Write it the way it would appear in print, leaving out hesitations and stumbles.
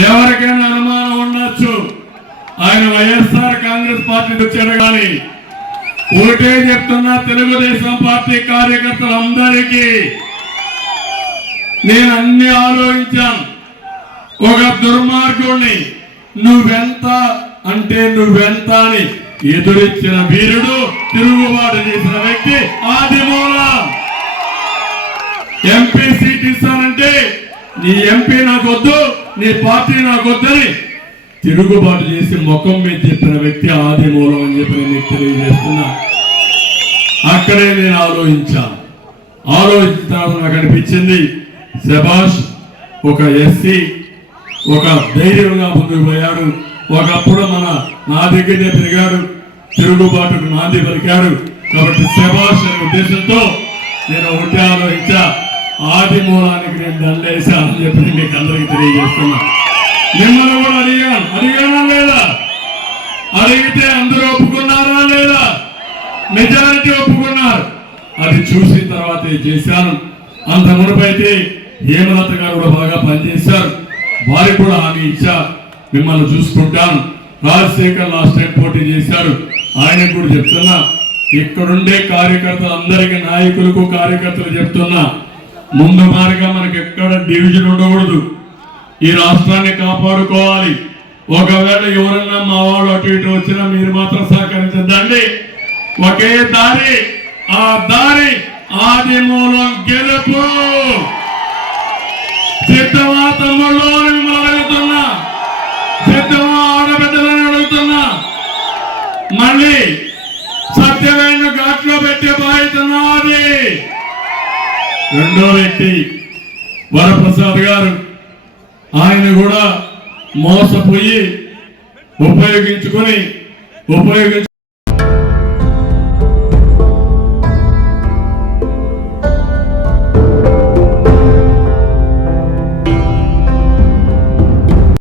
ఎవరికైనా అనుమానం ఉండొచ్చు, ఆయన వైఎస్ఆర్ కాంగ్రెస్ పార్టీ వచ్చాడు కానీ ఒకటే చెప్తున్నా, తెలుగుదేశం పార్టీ కార్యకర్తలందరికీ నేను అన్ని ఆలోచించాను. ఒక దుర్మార్గుడిని నువ్వెంత అంటే నువ్వెంత అని ఎదురిచ్చిన వీరుడు, తిరుగుబాటు చేసిన వ్యక్తి ఆదిమూలం. ఎంపీ సీట్ ఇస్తానంటే నీ ఎంపీ నాకు వద్దు, నీ పార్టీ నాకు వద్దని తిరుగుబాటు చేసి ముఖం మీద చెప్పిన వ్యక్తి ఆదిమూలం అని చెప్పి నేను తెలియజేస్తున్నా. అక్కడే నేను ఆలోచించాను. ఆలోచించిన తర్వాత నాకు అనిపించింది, శభాష్, ఒక ఎస్సీ ఒక ధైర్యంగా ముందుకు పోయాడు. ఒకప్పుడు నా దగ్గరే పెరిగాడు, తిరుగుబాటుకు నాంది పలికాడు. కాబట్టి శభాష్ అనే ఉద్దేశంతో నేను ఒకటి ఆలోచించా, ఆదిమూలానికి నేను దండేశానని చెప్పి మీకు అందరికీ తెలియజేస్తున్నా. మిమ్మల్ని కూడా అడిగానా లేదా? అడిగితే అందరూ ఒప్పుకున్నారా లేదా? మెజారిటీ ఒప్పుకున్నారు. అది చూసిన తర్వాత చేశాను. అంత మునుపైతే హేమలత గారు కూడా బాగా పనిచేశారు. వారికి కూడా హామీ ఇచ్చా, మిమ్మల్ని చూసుకుంటాను. రాజశేఖర్ లాస్ట్ టైం పోటీ చేశాడు, ఆయనకు కూడా చెప్తున్నా. ఇక్కడుండే కార్యకర్తలు అందరికీ, నాయకులకు కార్యకర్తలు చెప్తున్నా, ముందు మారిగా మనకి ఎక్కడ డివిజన్ ఉండకూడదు. ఈ రాష్ట్రాన్ని కాపాడుకోవాలి. ఒకవేళ ఎవరన్నా మా వాడు అటు ఇటు వచ్చినా మీరు మాత్రం సహకరించద్దండి. ఒకే దారి, ఆ దారి ఆదిమూలం గెలుపు. సిద్ధమా తమ్ముళ్ళు అని మిమ్మల్ని అడుగుతున్నా, సిద్ధమా ఆడబిడ్డలని అడుగుతున్నా. మళ్ళీ సత్యమైన ఘాట్లో పెట్టే బాధ్యత నాది. రెండో వ్యక్తి వరప్రసాద్ గారు, ఆయన కూడా మోసపోయి ఉపయోగించుకొని